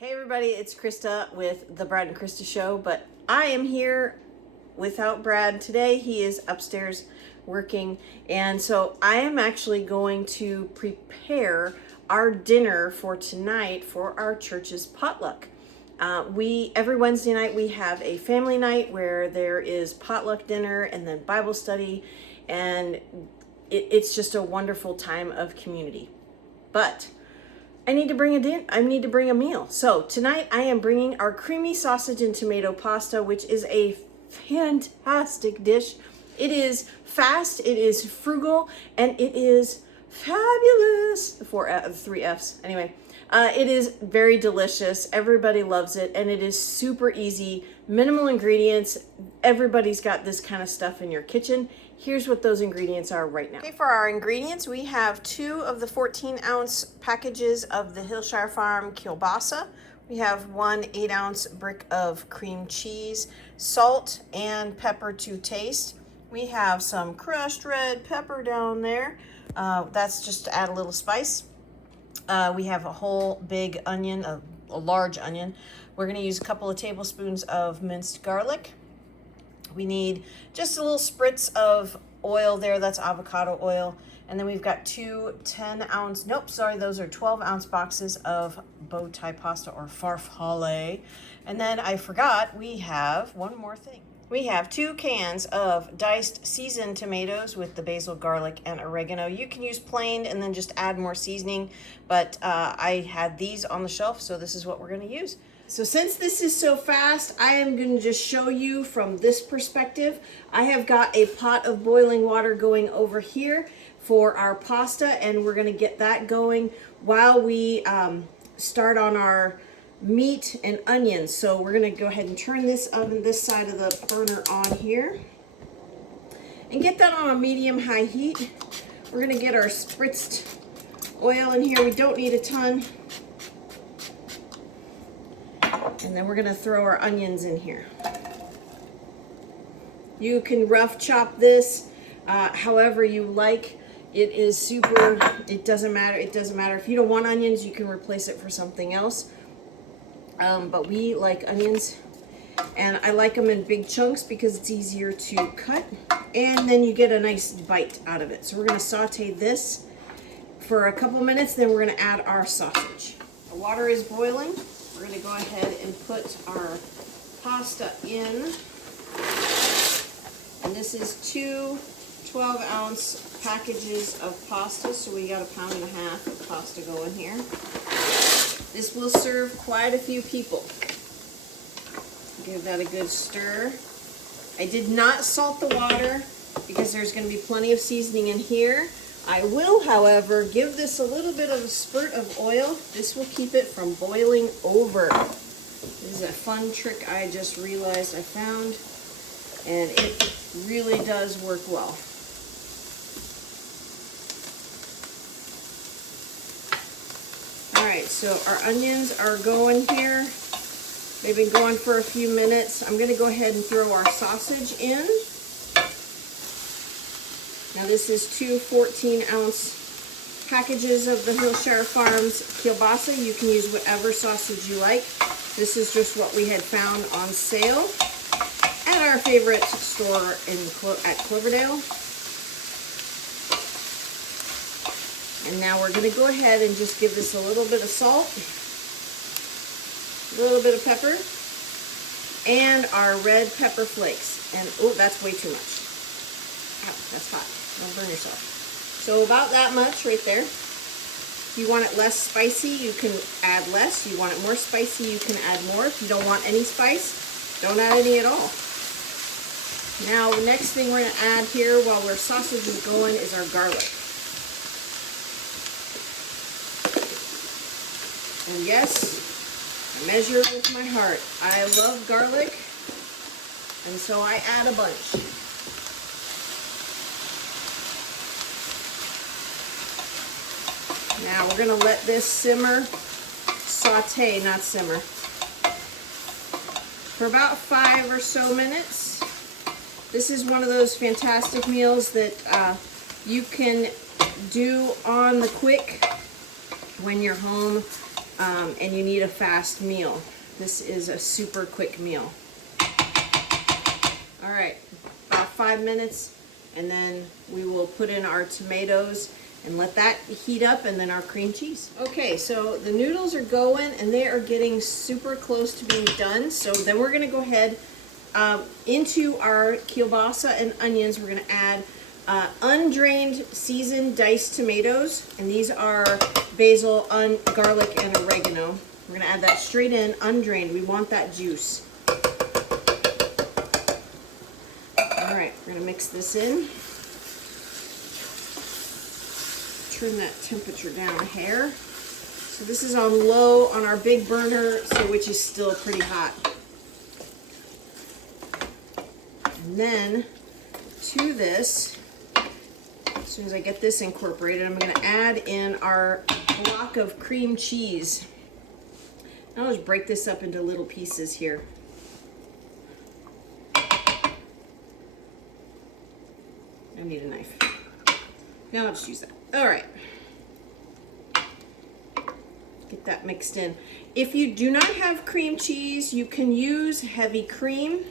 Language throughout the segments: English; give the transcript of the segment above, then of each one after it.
Hey everybody, it's Krista with the Brad and Krista Show, but I am here without Brad today. He is upstairs working, and so I am actually going to prepare our dinner for tonight for our church's potluck. Every Wednesday night we have a family night where there is potluck dinner and then Bible study, and it's just a wonderful time of community. But I need to bring a meal. So tonight I am bringing our creamy sausage and tomato pasta, which is a fantastic dish. It is fast, it is frugal, and it is fabulous. The three F's. Anyway, it is very delicious. Everybody loves it, and it is super easy. Minimal ingredients. Everybody's got this kind of stuff in your kitchen. Here's what those ingredients are right now. Okay, for our ingredients, we have 2 of the 14-ounce packages of the Hillshire Farm kielbasa. We have 1 8-ounce brick of cream cheese, salt and pepper to taste. We have some crushed red pepper down there. That's just to add a little spice. We have a whole big onion, a large onion. We're going to use a couple of tablespoons of minced garlic. We need just a little spritz of oil there. That's avocado oil. And then we've got 2 those are 12-ounce boxes of bow tie pasta or farfalle. And then I forgot, we have one more thing. We have 2 cans of diced seasoned tomatoes with the basil, garlic, and oregano. You can use plain and then just add more seasoning, but I had these on the shelf, so this is what we're going to use. So since this is so fast, I am going to just show you from this perspective. I have got a pot of boiling water going over here for our pasta, and we're going to get that going while we start on our meat and onions. So we're going to go ahead and turn this oven, this side of the burner on here, and get that on a medium-high heat. We're going to get our spritzed oil in here. We don't need a ton. And then we're going to throw our onions in here. You can rough chop this however you like. It is super, it doesn't matter. It doesn't matter. If you don't want onions, you can replace it for something else. But we like onions, and I like them in big chunks because it's easier to cut, and then you get a nice bite out of it. So we're going to saute this for a couple minutes, then we're going to add our sausage. The water is boiling. We're going to go ahead and put our pasta in. And this is 2 12-ounce packages of pasta, so we got 1.5 pounds of pasta going here. This will serve quite a few people. Give that a good stir. I did not salt the water because there's going to be plenty of seasoning in here. I will, however, give this a little bit of a spurt of oil. This will keep it from boiling over. This is a fun trick I just realized I found, and it really does work well. Alright, so our onions are going here. They've been going for a few minutes. I'm going to go ahead and throw our sausage in. Now this is 2 14-ounce packages of the Hillshire Farms kielbasa. You can use whatever sausage you like. This is just what we had found on sale at our favorite store at Cloverdale. And now we're going to go ahead and just give this a little bit of salt, a little bit of pepper, and our red pepper flakes. And oh, that's way too much. Ow, that's hot. Don't burn yourself. So about that much right there. If you want it less spicy, you can add less. You want it more spicy, you can add more. If you don't want any spice, don't add any at all. Now, the next thing we're going to add here while our sausage is going is our garlic. And yes, I measure with my heart. I love garlic, and so I add a bunch. Now we're going to let this saute, not simmer, for about 5 or so minutes. This is one of those fantastic meals that you can do on the quick when you're home. and you need a fast meal. This is a super quick meal. All right, about 5 minutes, and then we will put in our tomatoes and let that heat up, and then our cream cheese. Okay, so the noodles are going, and they are getting super close to being done. So then we're gonna go ahead into our kielbasa and onions. We're gonna add undrained seasoned diced tomatoes, and these are basil, garlic, and oregano. We're gonna add that straight in, undrained. We want that juice. All right, we're gonna mix this in. Turn that temperature down a hair. So this is on low on our big burner, so which is still pretty hot. And then to this, as soon as I get this incorporated, I'm going to add in our block of cream cheese. Now I'll just break this up into little pieces here. I need a knife. Now I'll just use that. All right. Get that mixed in. If you do not have cream cheese, you can use heavy cream,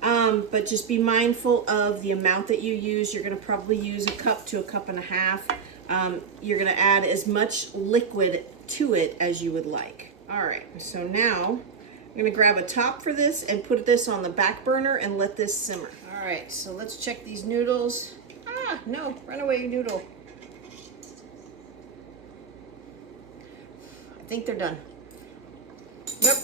but just be mindful of the amount that you use. You're going to probably use a cup to a cup and a half. You're going to add as much liquid to it as you would like. All right, so now I'm going to grab a top for this and put this on the back burner and let this simmer. All right, so let's check these noodles. Ah, no, run away, noodle. I think they're done. Yep.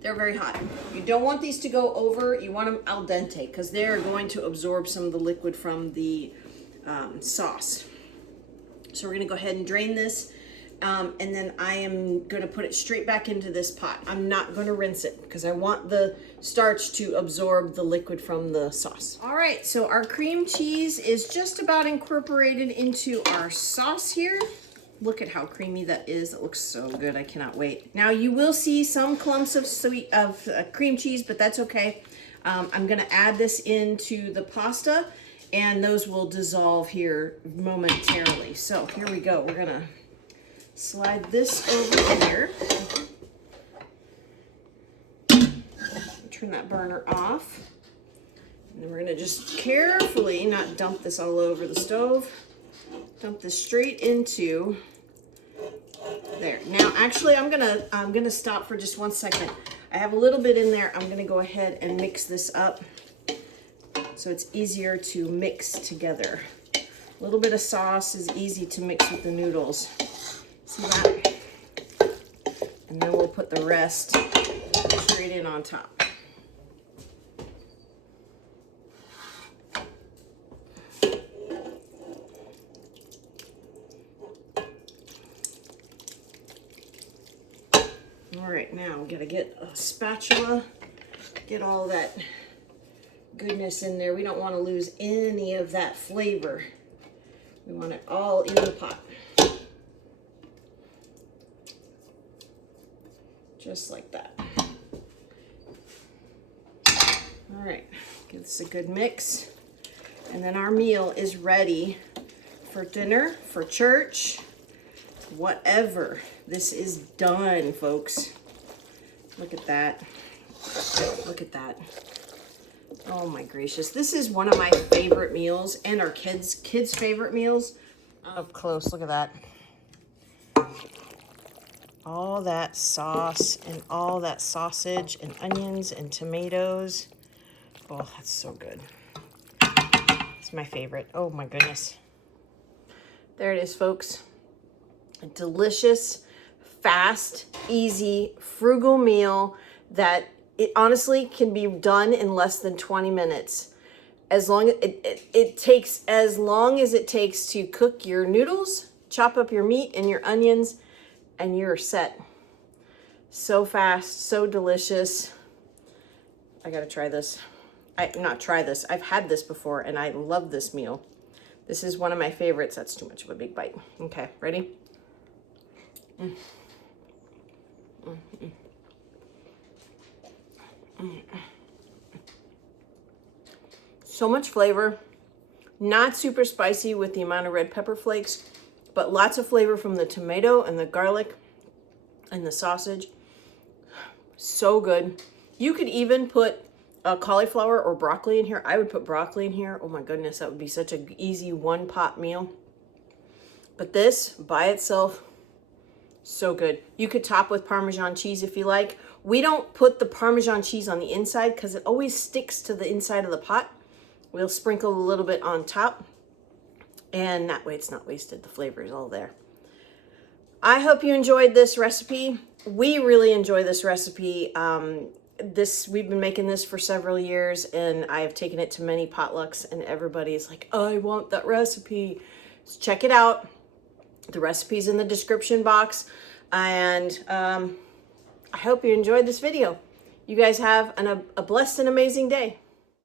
They're very hot. You don't want these to go over. You want them al dente because they're going to absorb some of the liquid from the sauce. So we're going to go ahead and drain this. And then I am going to put it straight back into this pot. I'm not going to rinse it because I want the starch to absorb the liquid from the sauce. All right, so our cream cheese is just about incorporated into our sauce here. Look at how creamy that is. It looks so good. I cannot wait. Now you will see some clumps of cream cheese, but that's okay. I'm going to add this into the pasta, and those will dissolve here momentarily. So here we go. We're going to slide this over here. Turn that burner off. And then we're gonna just carefully not dump this all over the stove. Dump this straight into there. Now, actually, I'm gonna stop for just 1 second. I have a little bit in there. I'm gonna go ahead and mix this up so it's easier to mix together. A little bit of sauce is easy to mix with the noodles. See that? And then we'll put the rest straight in on top. All right, now we gotta get a spatula, get all that goodness in there. We don't want to lose any of that flavor. We want it all in the pot. Just like that. All right, give this a good mix. And then our meal is ready for dinner, for church, whatever. This is done, folks. Look at that. Look at that. Oh my gracious. This is one of my favorite meals and our kids' favorite meals. Up close, look at that. All that sauce and all that sausage and onions and tomatoes. Oh, that's so good. It's my favorite. Oh my goodness. There it is, folks. A delicious, fast, easy, frugal meal that it honestly can be done in less than 20 minutes. As long as it takes as long as it takes to cook your noodles, chop up your meat and your onions, and you're set. So fast, so delicious. I gotta try this. I've had this before and I love this meal. This is one of my favorites. That's too much of a big bite. Okay, ready? So much flavor, not super spicy with the amount of red pepper flakes. but lots of flavor from the tomato and the garlic and the sausage. So good. You could even put cauliflower or broccoli in here. I would put broccoli in here. Oh my goodness, that would be such an easy one pot meal. But this by itself, so good. You could top with Parmesan cheese if you like. We don't put the Parmesan cheese on the inside because it always sticks to the inside of the pot. We'll sprinkle a little bit on top, and that way it's not wasted. The flavor is all there. I hope you enjoyed this recipe. We really enjoy this recipe. We've been making this for several years, and I have taken it to many potlucks, and everybody's like, oh, I want that recipe. So check it out. The recipe's in the description box, and I hope you enjoyed this video. You guys have a blessed and amazing day.